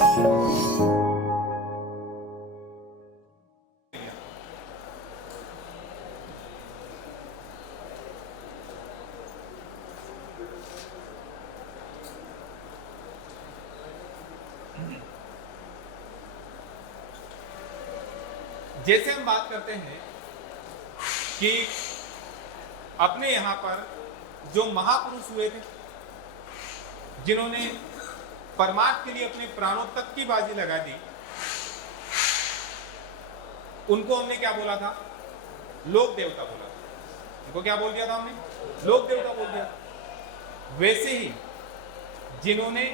जैसे हम बात करते हैं कि अपने यहाँ पर जो महापुरुष हुए थे, जिन्होंने परमार्थ के लिए अपने प्राणों तक की बाजी लगा दी, उनको हमने क्या बोला था? लोक देवता बोला था। उनको क्या बोल दिया था हमने? लोक देवता बोल दिया। वैसे ही जिन्होंने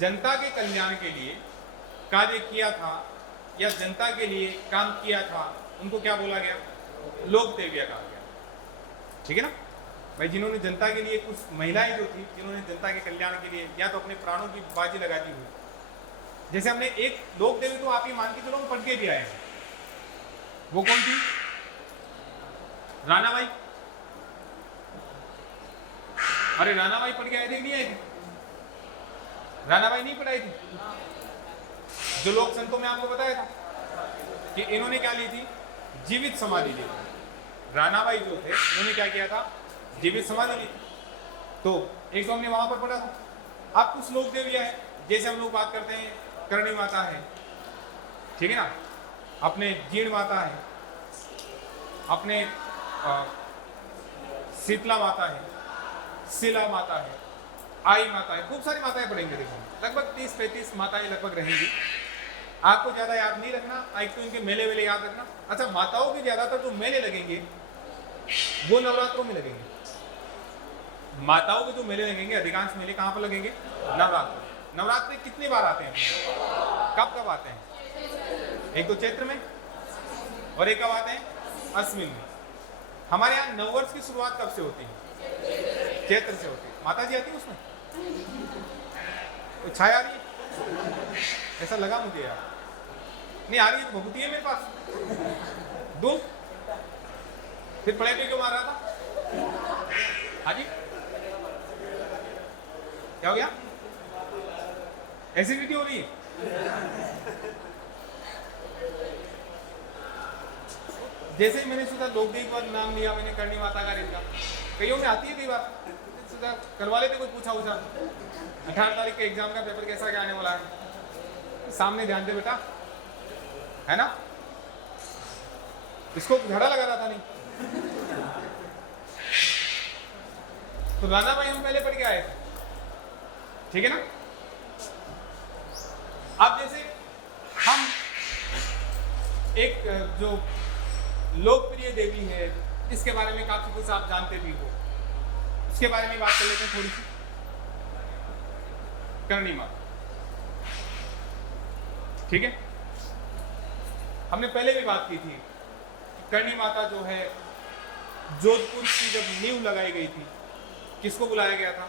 जनता के कल्याण के लिए कार्य किया था या जनता के लिए काम किया था, उनको क्या बोला गया? लोक देविया कहा गया। ठीक है ना भाई? जिन्होंने जनता के लिए, कुछ महिलाएं जो थी जिन्होंने जनता के कल्याण के लिए या तो अपने प्राणों की बाजी लगा दी हुई, जैसे हमने एक लोक देवी तो आप ही मान के चलो हम पढ़ के भी आए हैं। वो कौन थी? रानाबाई। अरे रानाबाई पढ़ के आए थे कि नहीं आए थे? रानाबाई नहीं पढ़ाई थी? जो लोक संतों में आपको बताया था कि इन्होंने क्या ली थी? जीवित समाधि ली थी। रानाबाई जो थे इन्होंने क्या किया था? जीवित समाधि ली थी। तो एक तो हमने वहां पर पढ़ा था। अब कुछ लोक देवियां है, जैसे हम लोग बात करते हैं करणी माता है, ठीक है ना, अपने जीण माता है, अपने शीतला माता है, शिला माता है, आई माता है, खूब सारी माताएं पढ़ेंगे। देखो लगभग 30-35 माताएं लगभग रहेंगी। आपको ज्यादा याद नहीं रखना, एक तो इनके मेले वेले याद रखना। अच्छा, माताओं के ज्यादातर जो मेले लगेंगे वो नवरात्रों में लगेंगे। माताओं के जो मेले लगेंगे, अधिकांश मेले कहाँ पर लगेंगे? नवरात्र। नवरात्र कितनी बार आते हैं? कब कब आते हैं? एक तो चैत्र में और एक कब आते हैं? अश्विन में। हमारे यहाँ नववर्ष की शुरुआत कब से होती है? चैत्र से होती है। माता जी आती है उसमें? तो छाया आ रही है? ऐसा लगा मुझे यार। नहीं आ रही है तो भभूति है मेरे पास। दो फिर पढ़े पे क्यों मार रहा था? हाँ जी, क्या हो गया? एसिडिटी हो रही है? जैसे ही मैंने सोचा लोक देवी का नाम लिया, मैंने करणी माता का इनका कईयों में आती है, कई बार सोचा करवा लेते, कोई पूछा 18 तारीख के एग्जाम का पेपर कैसा क्या आने वाला है, सामने ध्यान दे बेटा, है ना? इसको झगड़ा लगा रहा था नहीं। तो रानाबाई हम पहले पढ़ के आए थे, ठीक है ना? अब जैसे हम एक जो लोकप्रिय देवी है, इसके बारे में काफी कुछ आप जानते भी हो, उसके बारे में बात कर लेते हैं थोड़ी सी। करणी माता, ठीक है? हमने पहले भी बात की थी कि करणी माता जो है, जोधपुर की जब नींव लगाई गई थी, किसको बुलाया गया था?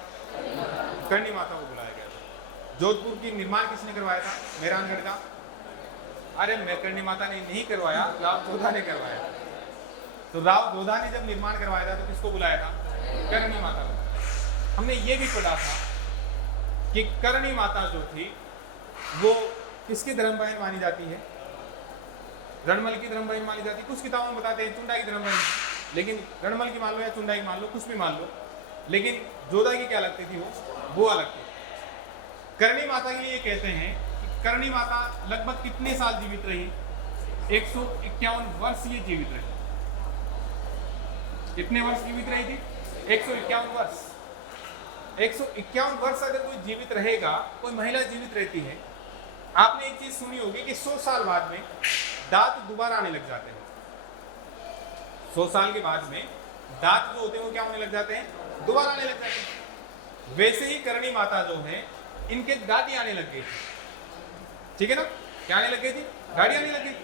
करणी माता को बुलाया गया था। जोधपुर की निर्माण किसने करवाया था? मेहरानगढ़ का? अरे मैं करणी माता ने नहीं करवाया, राव जोधा ने करवाया था। तो राव जोधा ने जब निर्माण करवाया था तो किसको बुलाया था? करणी माता को। हमने ये भी पढ़ा था कि करणी माता जो थी वो किसकी धर्म बहन मानी जाती है? रणमल की धर्म बहन मानी जाती है। कुछ किताबों में बताते हैं चुंडा की धर्म बहन, लेकिन रणमल की मान लो या चुंडा की मान लो, कुछ भी मान लो, लेकिन जोधा की क्या लगती थी? वो अलग थी। करणी माता के लिए कहते हैं कि करणी माता लगभग कितने साल जीवित रही? 151 वर्ष ये जीवित रही। कितने वर्ष जीवित रही थी? 151 वर्ष। 151 वर्ष अगर कोई जीवित रहेगा, कोई महिला जीवित रहती है, आपने एक चीज सुनी होगी कि 100 साल बाद में दांत दोबारा आने लग जाते हैं। 100 साल के बाद में दांत जो होते हैं वो क्या होने लग जाते हैं? दोबारा आने लग जाते हैं। वैसे ही करणी माता जो है, इनके दाढ़ी आने लग गई थी, ठीक है ना? क्या आने लग गई थी? दाढ़ी आने लग गई,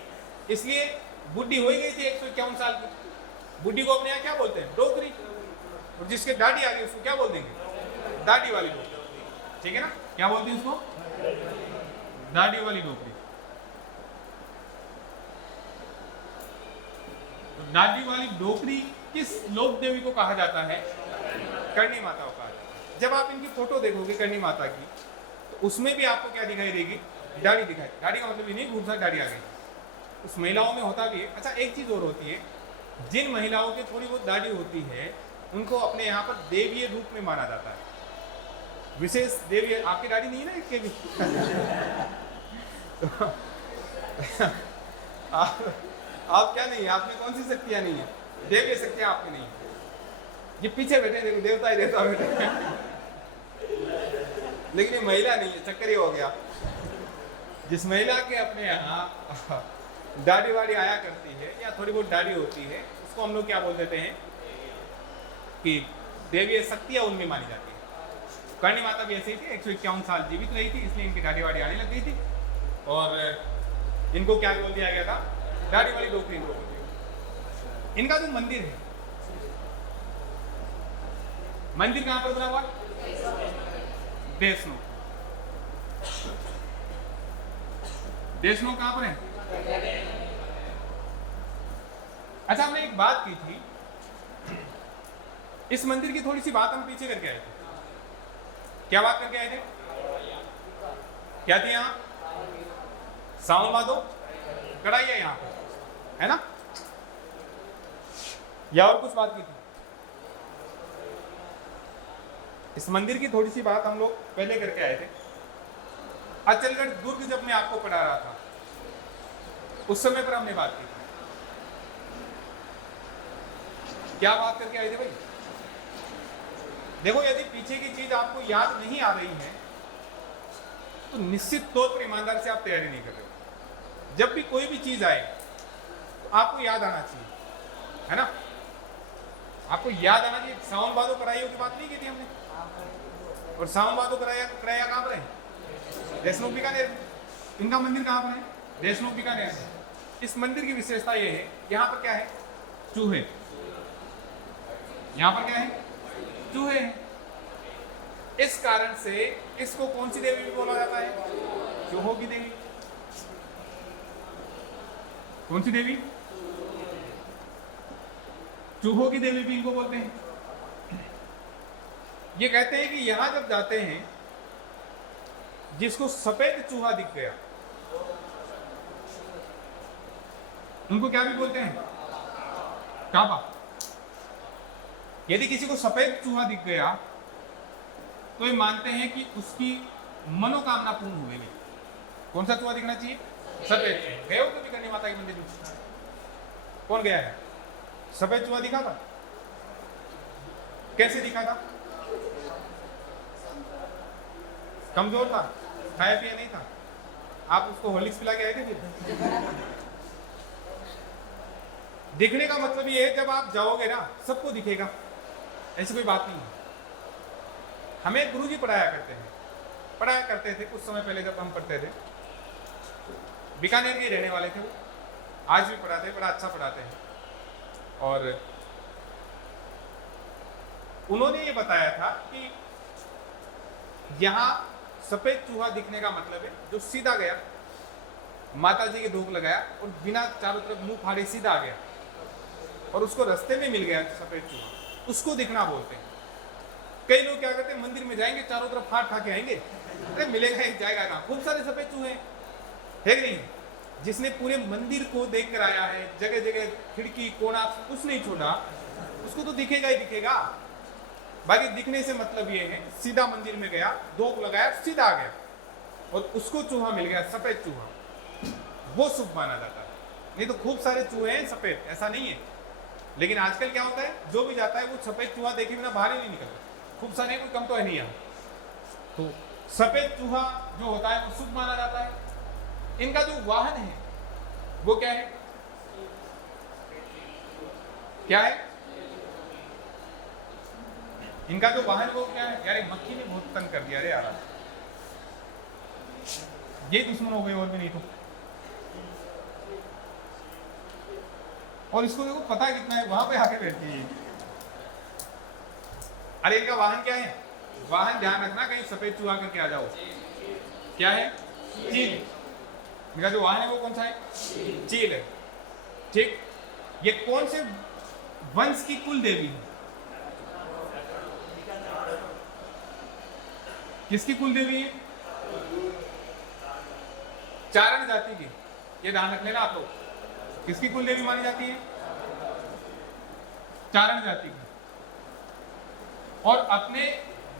इसलिए बुढ़ी हो गई थी 151 साल की। बुढ़ी को अपने यहाँ क्या बोलते हैं? डोकरी। और जिसके दाढ़ी आ गई उसको क्या बोल देंगे? दाढ़ी वाली डोकरी, ठीक है ना? क्या बोलते हैं उसको? दाढ़ी वाली डोकरी। तो दाढ़ी वाली डोकरी किस लोक देवी को कहा जाता है? करणी माता को कहा जाता है। जब आप इनकी फोटो देखोगे करणी माता की, तो उसमें भी आपको क्या दिखाई देगी? दाढ़ी दिखाई, दाढ़ी का मतलब ये नहीं खूब सारी दाढ़ी आ गई। उस महिलाओं में होता भी है। अच्छा, एक चीज और होती है, जिन महिलाओं की थोड़ी बहुत दाढ़ी होती है उनको अपने यहाँ पर देवीय रूप में माना जाता है, विशेष देवी। आपकी दाढ़ी नहीं है ना इसके भी तो आप क्या नहीं है, आप में कौन सी शक्तियां नहीं है? देवीय शक्तियां आप में नहीं है। ये पीछे बैठे देखो, देवता ही देवता बैठे लेकिन ये महिला नहीं है, चक्कर ये हो गया। जिस महिला के अपने यहाँ दाढ़ी वाड़ी आया करती है या थोड़ी बहुत दाढ़ी होती है, उसको हम लोग क्या बोल देते हैं कि देवीय शक्तियां उनमें मानी जाती है। करणी माता भी ऐसी थी, 151 साल जीवित रही थी, इसलिए इनकी दाढ़ी वाड़ी आने लग गई थी और इनको क्या बोल दिया गया था, दाढ़ी वाली डोकरी इनको बोल दिया। इनका जो मंदिर है, मंदिर कहां पर बना हुआ? देशनो। देशनो कहां पर है? अच्छा, हमने एक बात की थी, इस मंदिर की थोड़ी सी बात हम पीछे करके आए थे। क्या बात करके आए थे? क्या थी यहां? सावन भादो कढ़ाई है यहां पर, है ना? या और कुछ बात की थी? इस मंदिर की थोड़ी सी बात हम लोग पहले करके आए थे। अचलगढ़ दुर्ग जब मैं आपको पढ़ा रहा था, उस समय पर हमने बात की थी। क्या बात करके आए थे भाई? देखो, यदि पीछे की चीज आपको याद नहीं आ रही है तो निश्चित तौर पर ईमानदार से आप तैयारी नहीं कर रहे हो। जब भी कोई भी चीज आए तो आपको याद आना चाहिए, है ना? आपको याद आना चाहिए। सावन भादो कराइयों की बात नहीं की थी हमने, और सावन भादो कराया कहां पर है? देशनोक बीकानेर। इनका मंदिर कहां पर है? देशनोक बीकानेर। इस मंदिर की विशेषता यह है, यहां पर क्या है? चूहे। यहां पर क्या है? चूहे हैं। इस कारण से इसको कौन सी देवी भी बोला जाता है? चूहों की देवी। कौन सी देवी? चूहों की देवी भी इनको बोलते हैं। ये कहते हैं कि यहां जब जाते हैं, जिसको सफेद चूहा दिख गया, उनको क्या भी बोलते हैं? काबा। यदि किसी को सफेद चूहा दिख गया तो ये मानते हैं कि उसकी मनोकामना पूर्ण हुई। कौन सा चूहा दिखना चाहिए? सफेद। गए हो कभी करणी माता के मंदिर में? कौन गया है? सफेद चूहा दिखा था? कैसे दिखा था? कमजोर था, खाया पिया नहीं था? आप उसको हॉर्लिक्स पिला के आए थे फिर? दिखने का मतलब ये है, जब आप जाओगे ना सबको दिखेगा, ऐसी कोई बात नहीं है। हमें गुरुजी पढ़ाया करते थे कुछ समय पहले, जब हम पढ़ते थे। बीकानेर के रहने वाले थे वो, आज भी पढ़ाते हैं, बड़ा अच्छा पढ़ाते हैं। और उन्होंने ये बताया था कि यहां सफेद चूहा दिखने का मतलब है जो सीधा गया, माता जी के धूप लगाया और बिना चारों तरफ मुंह फाड़े सीधा आ गया और उसको रास्ते में मिल गया सफेद चूहा, उसको दिखना बोलते हैं। कई लोग क्या करते हैं, मंदिर में जाएंगे, चारों तरफ फाड़ खा के आएंगे, अरे मिलेगा ही जाएगा ना। खूब सारे सफेद चूहे है कि नहीं? जिसने पूरे मंदिर को देख कर आया है, जगह जगह खिड़की कोना कुछ नहीं छोड़ा, उसको तो दिखेगा ही दिखेगा। बाकी दिखने से मतलब ये है, सीधा मंदिर में गया, धूप लगाया, सीधा आ गया और उसको चूहा मिल गया, सफेद चूहा, वो शुभ माना जाता है। नहीं तो खूब सारे चूहे हैं सफेद, ऐसा नहीं है। लेकिन आजकल क्या होता है, जो भी जाता है वो सफेद चूहा देखे बिना बाहर ही नहीं निकलता। खूब सारे, कोई कम तो है नहीं यहाँ। तो सफेद चूहा जो होता है वो शुभ माना जाता है। इनका जो वाहन है वो क्या है? क्या है इनका जो वाहन? वो क्या है? यार मक्खी ने बहुत तंग कर दिया रे यार, ये दुश्मन हो गए और भी नहीं तो। और इसको देखो पता है कितना है, वहां पे आके बैठती है। अरे इनका वाहन क्या है? वाहन ध्यान रखना, कहीं सफेद चूहा करके आ जाओ। क्या है? चील। इनका जो वाहन है वो कौन सा है? चील है। ठीक, ये कौन से वंश की कुल देवी है? किसकी कुल देवी है? चारण जाति की, ये ध्यान रख लेना आप लोग। किसकी कुल देवी मानी जाती है? चारण जाति की। और अपने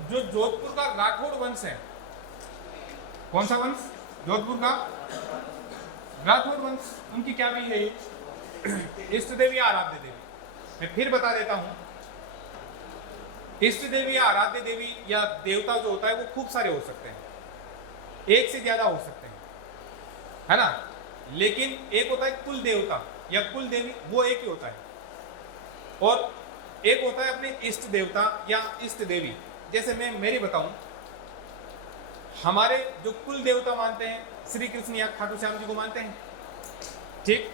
जो जोधपुर का राठौड़ वंश है, कौन सा वंश? जोधपुर का राठौड़ वंश, उनकी क्या भी है इष्ट देवी या आराध्य देवी। मैं फिर बता देता हूं, इष्ट देवी या आराध्य देवी या देवता जो होता है वो खूब सारे हो सकते हैं, एक से ज्यादा हो सकते हैं, है ना। लेकिन एक होता है कुल देवता या कुल देवी, वो एक ही होता है। और एक होता है अपने इष्ट देवता या इष्ट देवी। जैसे मैं मेरी बताऊं, हमारे जो कुल देवता मानते हैं श्री कृष्ण या खाटू श्याम जी को मानते हैं, ठीक।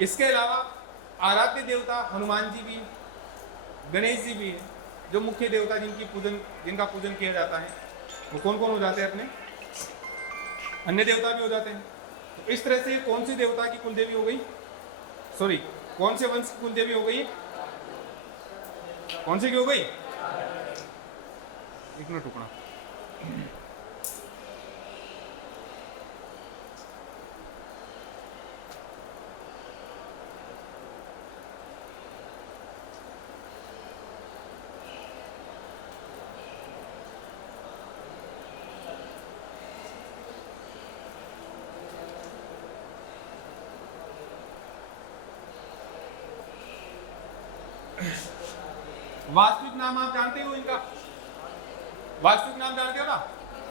इसके अलावा आराध्य देवता हनुमान जी भी, गणेश जी भी है, जो मुख्य देवता जिनका पूजन किया जाता है। वो कौन कौन हो जाते हैं? अपने अन्य देवता भी हो जाते हैं। तो इस तरह से कौन सी देवता की कुल देवी हो गई, सॉरी कौन से वंश की कुल देवी हो गई? कौन सी की हो गई? एक मिनट टुकड़ा। वास्तविक नाम आप जानते हो इनका? वास्तविक नाम जानते हो ना?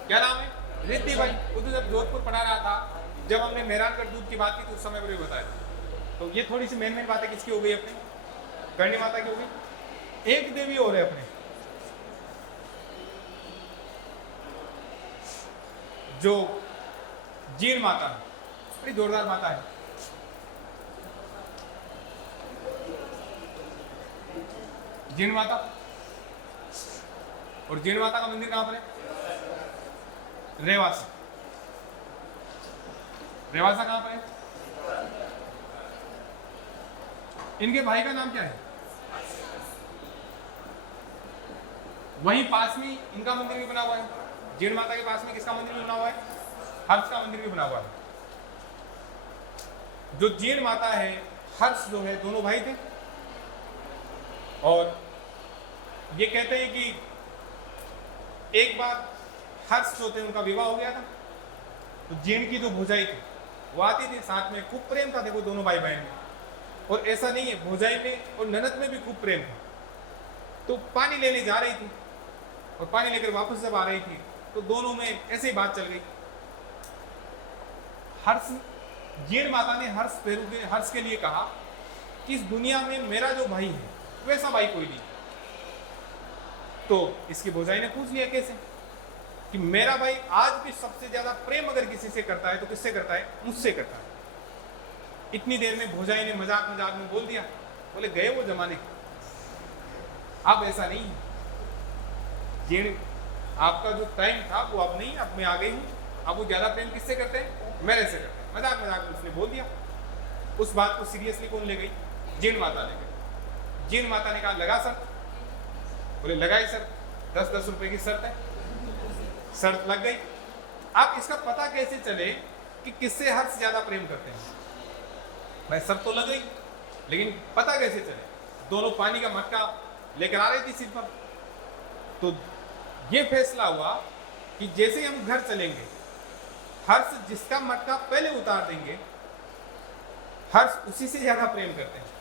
क्या नाम है? रिद्धि भाई। वो तो जब जोधपुर पढ़ा रहा था, जब हमने मेहरानगढ़ दूध की बात की तो उस समय मुझे बताया। तो ये थोड़ी सी मेन बातें किसकी हो गई? अपने करणी माता की हो गई। एक देवी और है अपने, जो जीण माता है, बड़ी जोरदार माता है। जीण माता। और जीण माता का मंदिर कहां पर है? रेवासा। रेवासा कहां पर है? इनके भाई का नाम क्या है? वहीं पास में इनका मंदिर भी बना हुआ है। जीण माता के पास में किसका मंदिर भी बना हुआ है? हर्ष का मंदिर भी बना हुआ है। जो जीण माता है, हर्ष जो है, दोनों भाई थे। और ये कहते हैं कि एक बार हर्ष जो थे उनका विवाह हो गया था, तो जीण की जो भौजाई थी वो आती थी साथ में, खूब प्रेम था देखो दोनों भाई बहन में। और ऐसा नहीं है, भौजाई में और ननद में भी खूब प्रेम था। तो पानी लेने जा रही थी और पानी लेकर वापस जब आ रही थी तो दोनों में ऐसे ही बात चल गई। हर्ष, जीण माता ने हर्ष के लिए कहा कि इस दुनिया में मेरा जो भाई है वैसा भाई कोई नहीं। तो इसकी भौजाई ने पूछ लिया कैसे, कि मेरा भाई आज भी सबसे ज्यादा प्रेम अगर किसी से करता है तो किससे करता है? मुझसे करता है। इतनी देर में भौजाई ने मजाक मजाक में बोल दिया, बोले गए वो जमाने, अब ऐसा नहीं है। जीण, आपका जो टाइम था वो अब नहीं, अब मैं आ गई हूं। अब वो ज्यादा प्रेम किससे करते हैं? मेरे से करते हैं। मजाक मजाक में उसने बोल दिया। उस बात को सीरियसली कौन ले गई? जीण माता ले गई। जीण माता ने कहा लगा शर्त? बोले लगाई शर्त, 10-10 रुपए की शर्त है। शर्त लग गई। अब इसका पता कैसे चले कि किससे हर्ष ज्यादा प्रेम करते हैं? भाई शर्त तो लग गई, लेकिन पता कैसे चले? दोनों पानी का मटका लेकर आ रही थी सिर पर। तो ये फैसला हुआ कि जैसे ही हम घर चलेंगे, हर्ष जिसका मटका पहले उतार देंगे, हर्ष उसी से ज्यादा प्रेम करते हैं।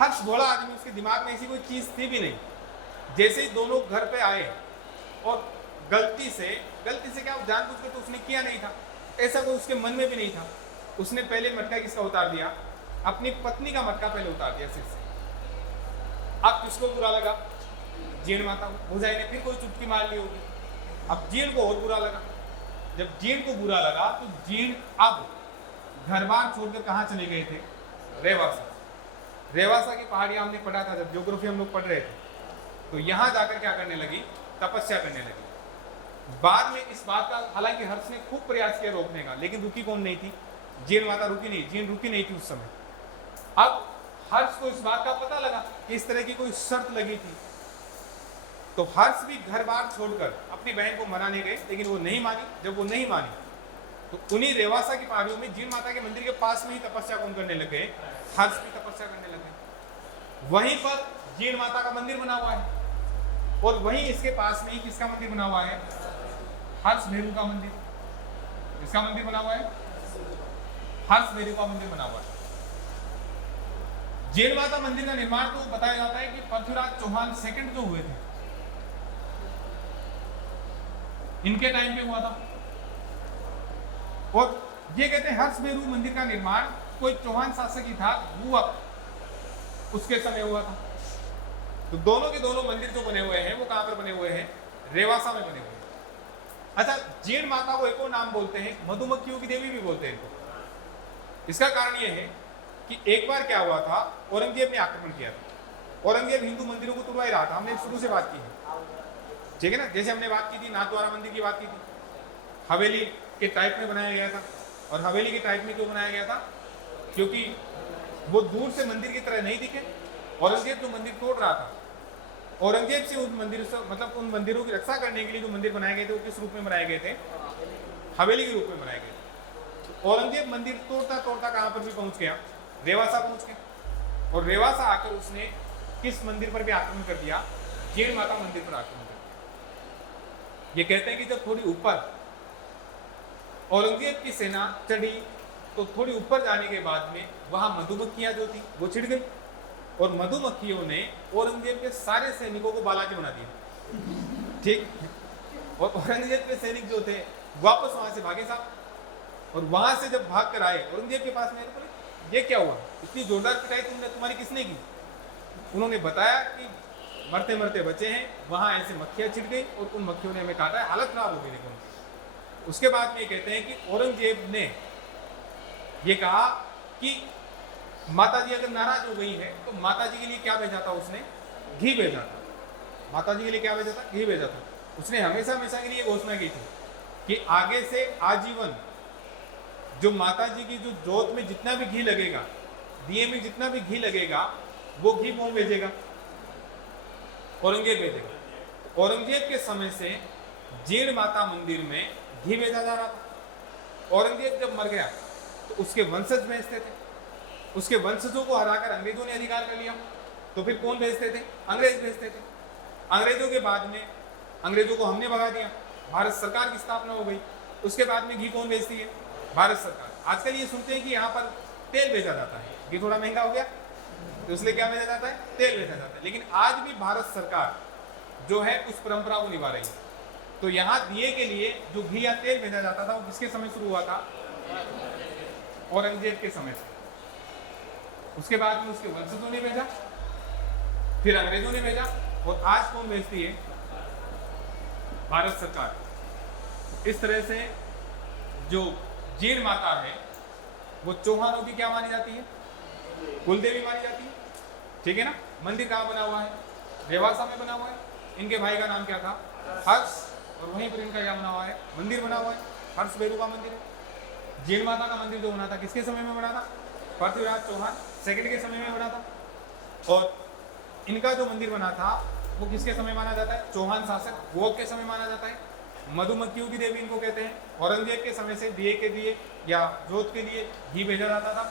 हर्ष बड़ा आदमी, उसके दिमाग में ऐसी कोई चीज थी भी नहीं। जैसे ही दोनों घर पे आए और गलती से क्या, जानबूझकर तो उसने किया नहीं था, ऐसा कोई उसके मन में भी नहीं था। उसने पहले मटका किसका उतार दिया? अपनी पत्नी का मटका पहले उतार दिया सिर से। अब किसको बुरा लगा? जीण माता को। भौजाई ने फिर कोई चुटकी मार ली होगी। अब जीण को और बुरा लगा। जब जीण को बुरा लगा तो जीण अब घर बार छोड़कर कहाँ चले गए थे? रेवासा। रेवासा की पहाड़ियां हमने पढ़ा था जब ज्योग्राफी हम लोग पढ़ रहे थे। तो यहां जाकर क्या करने लगी? तपस्या करने लगी। बाद में इस बात का, हालांकि हर्ष ने खूब प्रयास किया रोकने का, लेकिन रुकी कौन नहीं थी? जीण माता रुकी नहीं, जीण रुकी नहीं थी उस समय। अब हर्ष को इस बात का पता लगा कि इस तरह की कोई शर्त लगी थी, तो हर्ष भी घर बार छोड़कर अपनी बहन को मनाने गए, लेकिन वो नहीं मानी। जब वो नहीं मानी तो उन्हीं रेवासा की पहाड़ियों में जीण माता के मंदिर के पास में ही तपस्या कौन करने लगे? हर्ष की तपस्या करने लगे। वहीं पर जीण माता का मंदिर बना हुआ है और वहीं इसके पास में ही किसका मंदिर बना हुआ है? हर्ष भेरू का मंदिर। इसका मंदिर बना हुआ है, हर्ष भेरू का मंदिर बना हुआ है। जीण माता मंदिर का निर्माण तो बताया जाता है कि पृथ्वीराज चौहान सेकंड जो हुए थे, इनके टाइम पे हुआ था। और ये कहते हैं हर्ष भेरू मंदिर का निर्माण कोई चौहान शासक ही था, वो उसके समय हुआ था। तो दोनों के दोनों मंदिर जो बने हुए हैं वो कहां पर बने हुए हैं? रेवासा में बने हुए हैं। अच्छा, जीण माता को एक और नाम बोलते हैं, मधुमक्खियों की देवी भी बोलते हैं इनको। इसका कारण ये है कि एक बार क्या हुआ था, औरंगजेब ने आक्रमण किया था। औरंगजेब हिंदू मंदिरों को तुड़वा ही रहा था, हमने शुरू से बात की है, ठीक है ना। जैसे हमने बात की थी नाथद्वारा मंदिर की बात की थी, हवेली के टाइप में बनाया गया था। और हवेली के टाइप में क्यों बनाया गया था? क्योंकि वो दूर से मंदिर की तरह नहीं दिखे। औरंगजेब जो मंदिर तोड़ रहा था, औरंगजेब से उन मंदिरों से मतलब उन मंदिरों की रक्षा करने के लिए जो मंदिर बनाए गए थे वो किस रूप में बनाए गए थे? हवेली के रूप में बनाए गए थे। तो औरंगजेब मंदिर तोड़ता तोड़ता कहां पर भी पहुंच गया? रेवासा पहुंच गया। और रेवासा आकर उसने किस मंदिर पर भी आक्रमण कर दिया? जीण माता मंदिर पर आक्रमण कर दिया। ये कहते हैं कि जब थोड़ी ऊपर औरंगजेब की सेना चढ़ी तो थोड़ी ऊपर जाने के बाद में वहां मधुमक्खियां जो थी वो छिड़ गई और मधुमक्खियों ने औरंगजेब के सारे सैनिकों को बालाजी बना दिया, ठीक। और औरंगजेब के सैनिक जो थे वापस वहां से भागे साहब। और वहां से जब भाग कर आए औरंगजेब के पास में, ये क्या हुआ, इतनी जोरदार पिटाई तुम्हारी किसने की? उन्होंने बताया कि मरते मरते बचे हैं, वहां ऐसे मक्खियां छिड़ गई और उन मक्खियों ने हमें काटा है, हालत खराब हो गई। देखो उसके बाद में ये कहते हैं कि औरंगजेब ने ये कहा कि माता जी अगर नाराज हो गई है तो माता जी के लिए क्या भेजा था उसने? घी भेजा था। माता जी के लिए क्या भेजा था? घी भेजा था। उसने हमेशा हमेशा के लिए घोषणा की थी कि आगे से आजीवन जो माता जी की जो जोत में जितना भी घी लगेगा, दिए में जितना भी घी लगेगा, वो घी कौन भेजेगा? औरंगजेब भेजेगा। औरंगजेब के समय से जीण माता मंदिर में घी भेजा जा रहा था। औरंगजेब जब मर गया तो उसके वंशज भेजते थे, उसके वंशजों को हराकर अंग्रेजों ने अधिकार कर लिया, तो फिर कौन भेजते थे? अंग्रेज भेजते थे। अंग्रेजों के बाद में अंग्रेजों को हमने भगा दिया, भारत सरकार की स्थापना हो गई। उसके बाद में घी कौन भेजती है? भारत सरकार। आजकल ये सुनते हैं कि यहाँ पर तेल भेजा जाता है, घी थोड़ा महंगा हो गया तो इसलिए क्या भेजा जाता है? तेल भेजा जाता है। लेकिन आज भी भारत सरकार जो है उस परंपरा को निभा रही है। तो यहाँ दिए के लिए जो घी या तेल भेजा जाता था वो किसके समय शुरू हुआ था? औरंगजेब के समय से। उसके बाद में उसके वंशजों ने भेजा, फिर अंग्रेजों ने भेजा, और आज कौन भेजती है? भारत सरकार। इस तरह से जो जीण माता है वो चौहानों की क्या मानी जाती है? कुलदेवी मानी जाती है, ठीक है ना। मंदिर कहाँ बना हुआ है? रेवासा में बना हुआ है। इनके भाई का नाम क्या था? हर्ष। और वहीं पर इनका क्या बना हुआ है? मंदिर बना हुआ है, हर्ष भेरू का मंदिर है। जीण माता का मंदिर जो बना था किसके समय में बना था? पृथ्वीराज चौहान सेकंड के समय में बना था। और इनका जो मंदिर बना था वो किसके समय माना जाता है? चौहान शासक भोग के समय माना जाता है। मधुमक्खियों की देवी इनको कहते हैं। औरंगजेब के समय से दिए के लिए या जोत के लिए घी भेजा जाता था।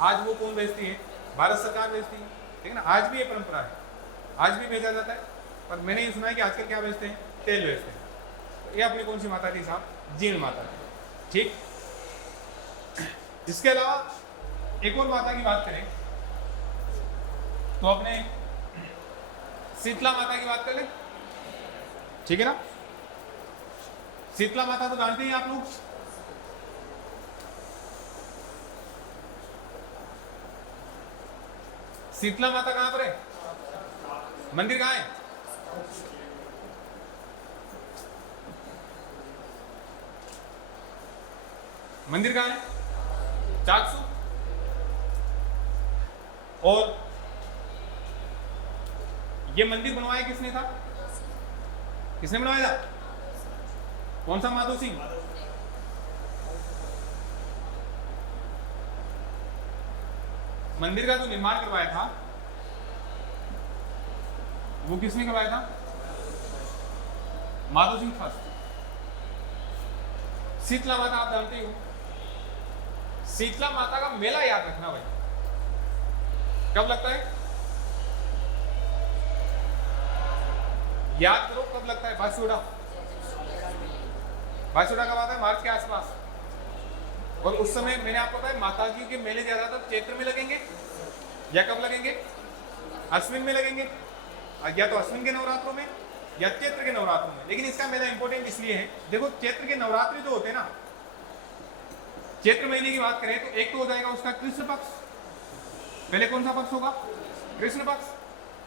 आज वो कौन भेजती है? भारत सरकार भेजती है, ठीक है ना। आज भी ये परंपरा है, आज भी भेजा जाता है। पर मैंने ये सुना है कि आजकल क्या भेजते हैं? तेल भेजते हैं। ये अपनी कौन सी माता थी साहब? जीण माता थी, ठीक। इसके अलावा एक और माता की बात करें तो अपने शीतला माता की बात कर लें, ठीक है ना। शीतला माता तो जानते हैं आप लोग। शीतला माता कहां पर है? मंदिर कहां है? मंदिर कहां है? चाकसू। और ये मंदिर बनवाया किसने था? किसने बनवाया था? कौन सा? माधो सिंह। मंदिर का जो निर्माण करवाया था वो किसने करवाया था? माधो सिंह फर्स्ट। शीतला माता आप जानते ही हो, शीतला माता का मेला याद रखना भाई, कब लगता है, याद करो कब लगता है। बासुड़ा, बासुड़ा कब आता है, मार्च के आसपास। और उस समय मैंने आपको बताया माता जी के मेले ज्यादातर चैत्र में लगेंगे या कब लगेंगे, अश्विन में लगेंगे, या तो अश्विन के नवरात्रों में या चैत्र के नवरात्रों में। लेकिन इसका मेला इंपॉर्टेंट इसलिए है, देखो चैत्र के नवरात्रि जो होते हैं ना, चैत्र महीने की बात करें तो एक तो हो जाएगा उसका कृष्ण पक्ष, पहले कौन सा पक्ष होगा, कृष्ण पक्ष,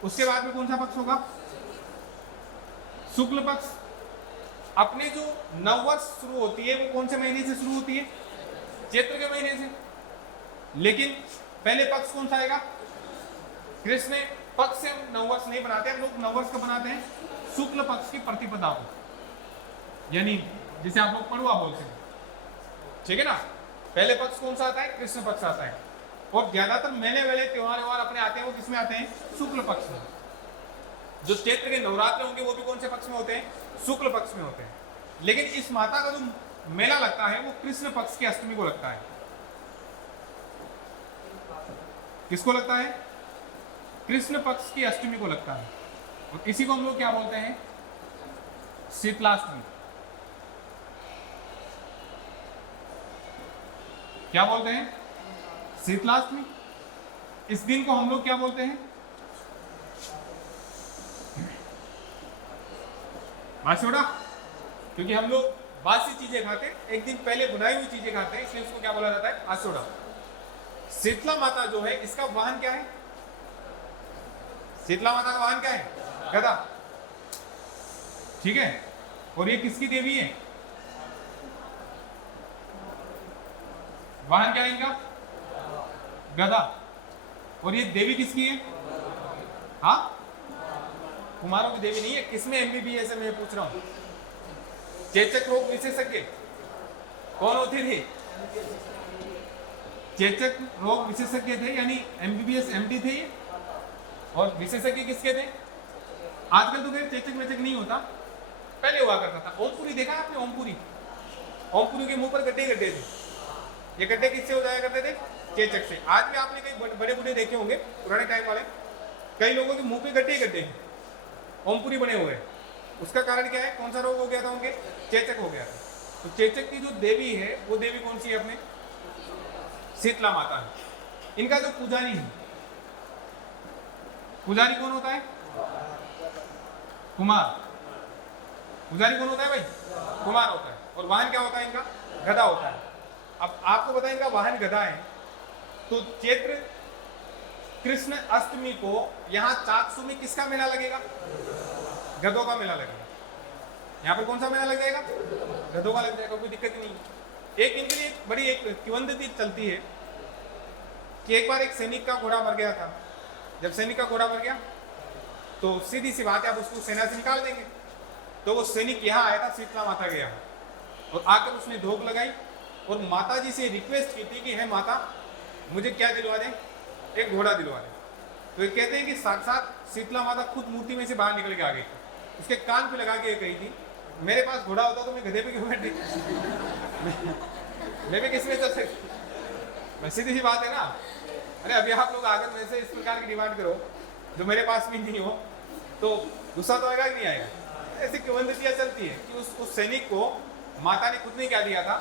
उसके बाद में कौन सा पक्ष होगा, शुक्ल पक्ष। अपने जो नववर्ष शुरू होती है वो कौन से महीने से शुरू होती है, चैत्र के महीने से। लेकिन पहले पक्ष कौन सा आएगा, कृष्ण पक्ष से नववर्ष नहीं बनाते, हम लोग नववर्ष का बनाते हैं शुक्ल पक्ष की प्रतिपदा को, यानी जिसे आप लोग पड़ुआ बोलते हैं, ठीक है ना। पहले पक्ष कौन सा आता है, कृष्ण पक्ष आता है। और ज्यादातर मेले वेले त्योहार अपने आते हैं वो किसमें आते हैं, शुक्ल पक्ष में। जो चैत्र के नवरात्र होंगे वो भी कौन से पक्ष में होते हैं, शुक्ल पक्ष में होते हैं। लेकिन इस माता का जो मेला लगता है वो कृष्ण पक्ष की अष्टमी को लगता है। किसको लगता है, कृष्ण पक्ष की अष्टमी को लगता है। और इसी को हम लोग क्या बोलते हैं, शीतलाष्टमी। क्या बोलते हैं, शीतलाष्टमी। इस दिन को हम लोग क्या बोलते हैं, बासुड़ा, क्योंकि हम लोग बासी चीजें खाते हैं, एक दिन पहले बुनाई हुई चीजें खाते हैं, इसलिए उसको क्या बोला जाता है, आसुड़ा। शीतला माता जो है इसका वाहन क्या है, शीतला माता का वाहन क्या है, गदा, ठीक है। और ये किसकी देवी है, वाहन क्या है इनका, गदा। और ये देवी किसकी है, हाँ, कुमारों की देवी नहीं है। किसमें एमबीबीएस है मैं पूछ रहा हूं, चेचक रोग विशेषज्ञ कौन होते थे, चेचक रोग विशेषज्ञ थे, यानी एमबीबीएस एमडी थे ये। और विशेषज्ञ किसके थे, आजकल तो खैर चेचक वेचक नहीं होता, पहले हुआ करता था। ओमपुरी देखा आपने, ओमपुरी, ओमपुरी के मुंह पर गड्ढे गड्ढे थे, ये गड्ढे किससे हो जाया करते थे, चेचक से। आज भी आपने कई बड़े बूढ़े देखे होंगे पुराने टाइम वाले, कई लोगों के मुंह पे गड्ढे गड्ढे हैं, ओमपुरी बने हुए हैं। उसका कारण क्या है, कौन सा रोग हो गया था उनके, चेचक हो गया था। तो चेचक की जो देवी है वो देवी कौन सी है अपने, शीतला माता है। इनका जो पुजारी है, पुजारी कौन होता है, कुमार। पुजारी कौन होता है भाई, कुमार होता है। और वाहन क्या होता है इनका, गदा होता है। अब आपको बताएं इनका वाहन गदा है। तो चैत्र कृष्ण अष्टमी को यहाँ चाकसू में किसका मेला लगेगा, गधों का मेला लगेगा। यहाँ पर कौन सा मेला लग जाएगा, गधों का लग जाएगा, कोई दिक्कत नहीं। एक इनके लिए बड़ी एक किंवदंती चलती है कि एक बार एक सैनिक का घोड़ा मर गया था। जब सैनिक का घोड़ा मर गया तो सीधी सी बात है, आप उसको सेना से निकाल देंगे। तो वो सैनिक यहाँ आया था, शीतला माता गया और आकर उसने धोख लगाई और माता जी से रिक्वेस्ट की थी कि हे माता मुझे क्या दिलवा दें, एक घोड़ा दिलवा दें। तो ये कहते हैं कि साक्षात शीतला माता खुद मूर्ति में से बाहर निकल के आ गई, उसके कान पे लगा के कही थी मेरे पास घोड़ा होता तो मैं गधे पे क्यों बैठे, मैं भी किसमें चल सकती। सीधी सी बात है ना। अरे अभी आप लोग आकर मेरे से इस प्रकार की डिमांड करो जो मेरे पास भी नहीं हो तो गुस्सा तो आएगा कि नहीं आएगा। ऐसी किंवदंतियां चलती है कि उस सैनिक को माता ने खुद नहीं क्या दिया था,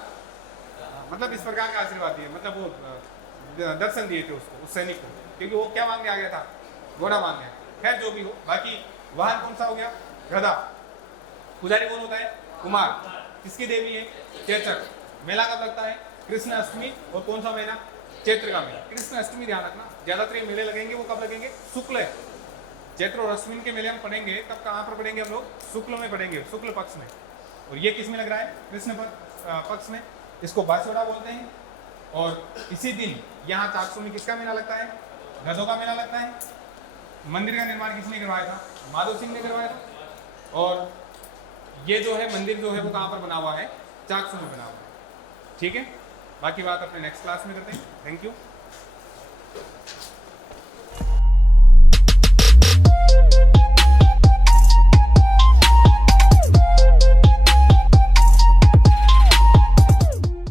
मतलब इस प्रकार का आशीर्वाद दिया, मतलब वो दर्शन दिए थे उसको, उस सैनिक को, क्योंकि वो क्या मांगने आ गया था, घोड़ा मांगने। खैर जो भी हो, बाकी वाहन कौन सा हो गया, गधा। पुजारी कौन होता है, कुमार। किसकी देवी है, चेचक। मेला कब लगता है, कृष्ण अष्टमी। और कौन सा महीना, चैत्र का मेला। कृष्ण अष्टमी ध्यान रखना, ज्यादातर ये मेले लगेंगे वो कब लगेंगे, शुक्ल। चैत्र और अश्विन के मेले हम पढ़ेंगे तब कहाँ पर पढ़ेंगे हम लोग, शुक्ल में पढ़ेंगे, शुक्ल पक्ष में। और ये किस में लग रहा है, कृष्ण पक्ष में। इसको बासुड़ा बोलते हैं। और इसी दिन यहाँ चाकसू में किसका मेला लगता है, गधों का मेला लगता है। मंदिर का निर्माण किसने करवाया था, माधव सिंह ने करवाया था। और ये जो है मंदिर जो है वो कहाँ पर बना हुआ है, चाकसू में बना हुआ है। ठीक है, बाकी बात अपने नेक्स्ट क्लास में करते हैं। Thank you.